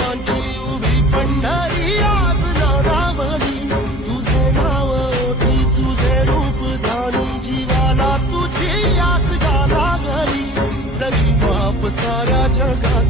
मानतो उभी पंढरी आज नामाली तुझे नाव तुझे रूप धानी जीवाला तुझी आज गाला घरी जरी बाप साऱ्या जगात